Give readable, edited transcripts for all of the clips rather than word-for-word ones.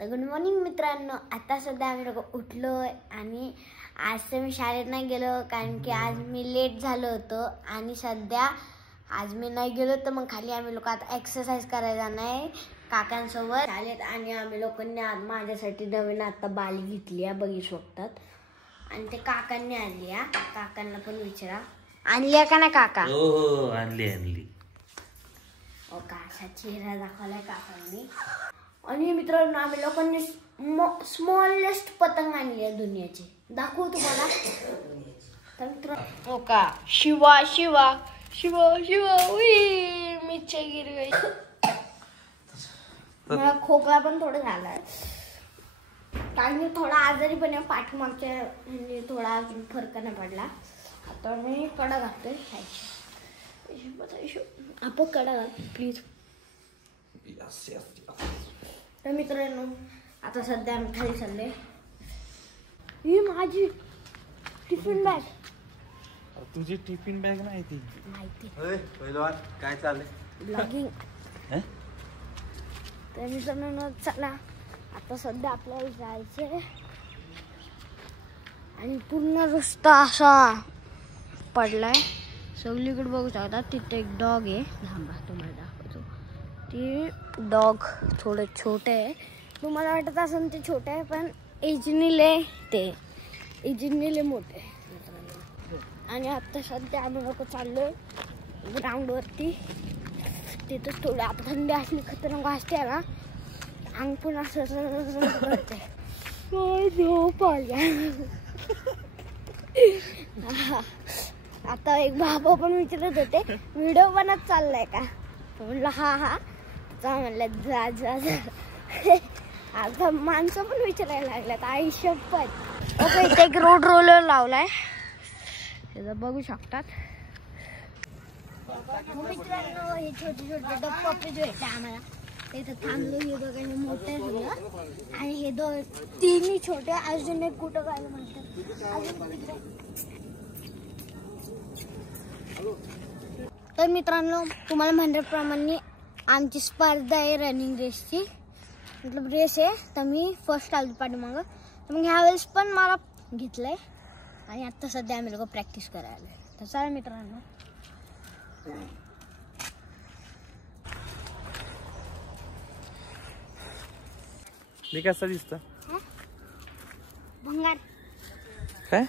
तर good morning मित्रांनो. आता सध्या आम्ही लोक उठलोय आणि आज तर मी शाळेत नाही गेलो कारण की आज मी लेट झालो होतो आणि सध्या आज मी नाही गेलो तर मग खाली आम्ही लोक आता एक्सरसाइज करायला नाही काकांसोबत शाळेत. आणि आम्ही लोकांनी आज माझ्यासाठी नवीन आता बाली घेतली आहे बघू शकतात आणि ते काकांनी आणली आहे. काकांना पण विचारा आणली आहे का ना काका? हो आणली. ओ काका चेहरा दाखवलाय काकांनी. आणि मित्रांनो आम्ही लोकांनी स्मॉलेस्ट पतंग आणली आहे दुनियाची. दाखवू तुम्हाला. तर मित्रांनो हो का शिवा शिवा शिवा शिवा उई मिरच्या गिर गई. मला खोकला पण थोडा झालाय कारण मी थोडा आजारी पण आहे. पाठीमागच्या म्हणजे थोडा फरक नाही पडला. आता मी कडा घालतोय आपण कडा घाल प्लीज. तर मित्रांनो आता सध्या आम्ही खाली चालले. ही माझी टिफिन बॅग. तुझी टिफिन बॅग नाही ती माहिती काय चाललंय ब्लॉगिंग. तर मित्रांनो चला आता सध्या आपल्याला जायचंय आणि पूर्ण रस्ता असा पडलाय. सगळीकडे बघू शकता. तिथे एक डॉग आहे. थांबा तुम्हाला दाखवतो. ते डॉग थोडं छोटे आहे. तुम्हाला वाटत असेल ते छोटे आहे पण एजनीले मोठे. आणि आता सध्या आम्ही लोक चाललोय ग्राउंडवरती. तिथंच थोडं आता थंडी असली खतरनाक वाजते ना अंग पण असं करते. झोप आली. आता एक बाबा पण विचारत होते व्हिडिओ बनत चाललाय का म्हणलं हा म्हणलं जा जा जा. आता माणसं पण विचारायला लागल्यात आई शपथ. ओके इथे एक रोड रोलर लावलाय त्याचं बघू शकतात. मित्रांनो हे छोटे छोटे डब्बे जो आहे आम्हाला इथं थांबलो. हे बघायला मोठे झालं आणि हे तिन्ही छोटे अजून एक कुठं पाहिलं म्हणतात. तर मित्रांनो तुम्हाला म्हणल्याप्रमाणे आमची स्पर्धा आहे रनिंग रेसची. मतलब रेस आहे तर मी फर्स्ट आलो पाठीमागं. तर मग ह्यावेळेस पण मला घेतलंय आणि आता सध्या आम्ही लोक प्रॅक्टिस करायला. तर चला मित्रांनो मी कसा दिसतो भंगार काय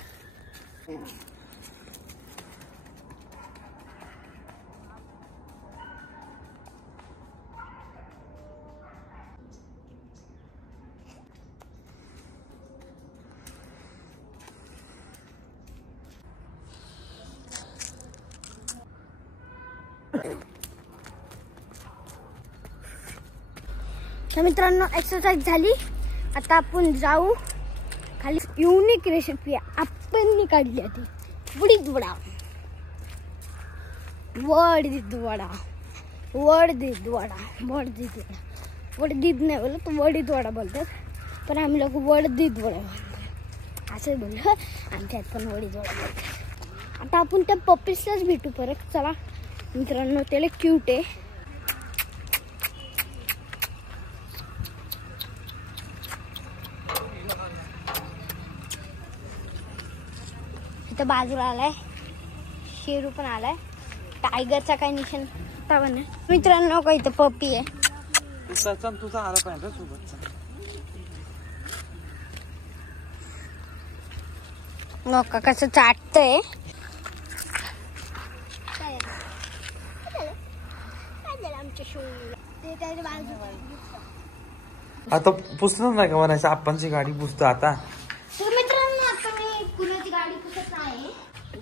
तर मित्रांनो एक्सरसाइज झाली. आता आपण जाऊ खाली. युनिक रेसिपी आपण काढली आहे ती उडीद वडा. वडीद नाही बोलत वडीद वडा बोलतात पण आम्ही लोक वडीद वडा बोलतो असं बोललो आणि त्यात पण वडीद वडा बोलतात. आता आपण त्या पप्पीसलाच भेटू परत. चला मित्रांनो त्याला क्यूट आहे. इथं बाजूला आलाय शेरू पण आलाय. टायगरचा काही निशाण पण मित्रांनो का इथं पप्पी आहे. तुझा आला पाहिजे सोबत नका कसं चाटतंय. आता पुसणार नाही का म्हणायचं आपणची गाडी पुसतो आता.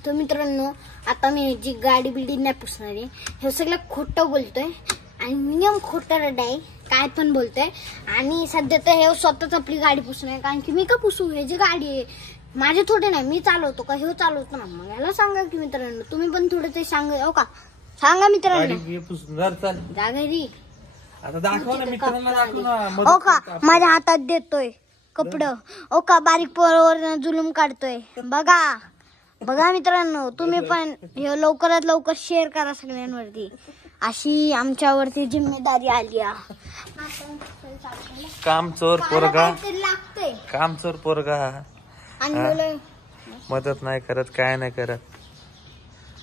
तर मित्रांनो आता मी जी गाडी बिल्डी नाही पुसणार आहे. हे सगळं खोटं बोलतोय आणि नियम खोटा रडा आहे. काय पण बोलतोय आणि सध्या तर हे स्वतःच आपली गाडी पुसणार कारण की मी का पुसू. हे जी गाडी आहे माझे थोडे नाही मी चालवतो का हे चालवतो ना. मग याला सांगा की मित्रांनो तुम्ही पण थोडं ते सांगा. हो का सांगा मित्रांनो जा घरी. हो का माझ्या हातात देतोय कपडं. हो का बारीक पोरावर जुलूम काढतोय. बघा मित्रांनो तुम्ही पण हे लवकरात लवकर शेअर करा सगळ्यांवरती. अशी आमच्यावरती जिम्मेदारी आली आहे. काम चोर पोरगा, लागतंय काम चोर पोरगा. आणि बोल मदत नाही करत, काय नाही करत.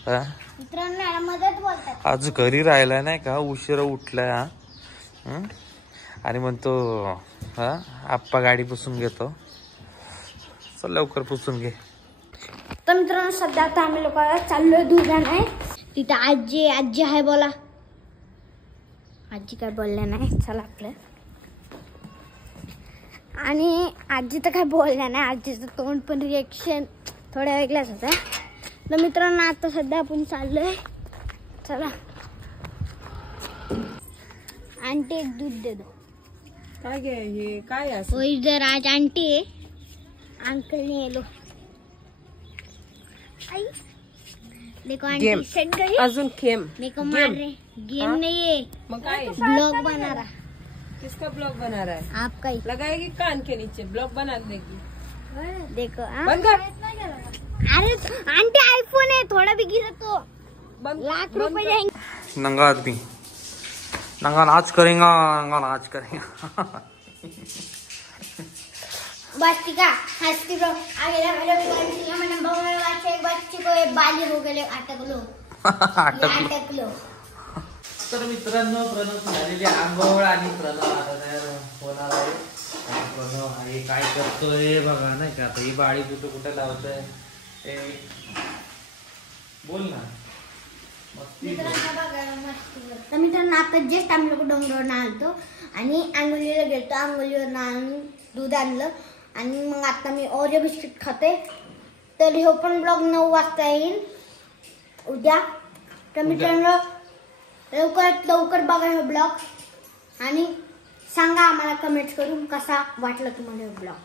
हा मित्रांनो याला मदत बोलतात. आज घरी राहिला नाही का, उशिरा उठलाय हा. आणि म्हणतो हा आप्पा गाडी पुसून घेतो. चल लवकर पुसून घे. तर मित्रांनो सध्या आता आम्ही लोक चाललोय दुधान आहे. तिथं आजी आहे. बोला आजी काय बोलल्या नाही. चला आपलं. आणि आजी तर काय बोलल्या नाही. आजीचं तोंड पण रिएक्शन थोड्या वेगळ्याच होत्या. तर मित्रांनो आता सध्या आपण चाललोय. चला आंटी एक दूध दे दो. काय गे हे काय असं? वो इधर आज आंटी है, अंकल नहीं है. लो आई देखो आंटी गेम. सेट गई. अजून खेम देखो मार रहे. गेम नहीं है, मग काय ब्लॉग बना रहा. किसका ब्लॉग बना रहा है? आपका ही. लगाएगी कान के नीचे ब्लॉग बना देगी. देखो बंद कर. अरे आंटी आईफोन है, थोड़ा भी गिरा तो बंद लाख रुपए जाएंगे. नंगा आदमी, नंगा नाच करेगा, नंगा नाच करेगा. बस ठीक है. हंसती रहो. आगे मैंने बगल एक बच्चे को एक बाली हो गए अटकलो. तर मित्रांनो प्रणव झालेली आंघोळ आणि प्रणव आता तयार होणार आहे. आणि प्रणव आहे काय करतोय बघा नाही का. आता ही बाळी कुठे कुठे लावतोय. बोल ना. तर मित्रांनो आता जस्ट आम्ही लोक डोंगरावर आलतो आणि आंघोळीला गेलतो. आंघोळीवर आणून दूध आणलं आणि मग आता मी ओरिओ बिस्किट खाते. तर हे पण ब्लॉग 9 वाजता येईल उद्या. तर मित्रांनो लवकरात लवकर बघा हे ब्लॉग आणि सांगा आम्हाला कमेंट करून कसा वाटला तुम्हाला हे ब्लॉग.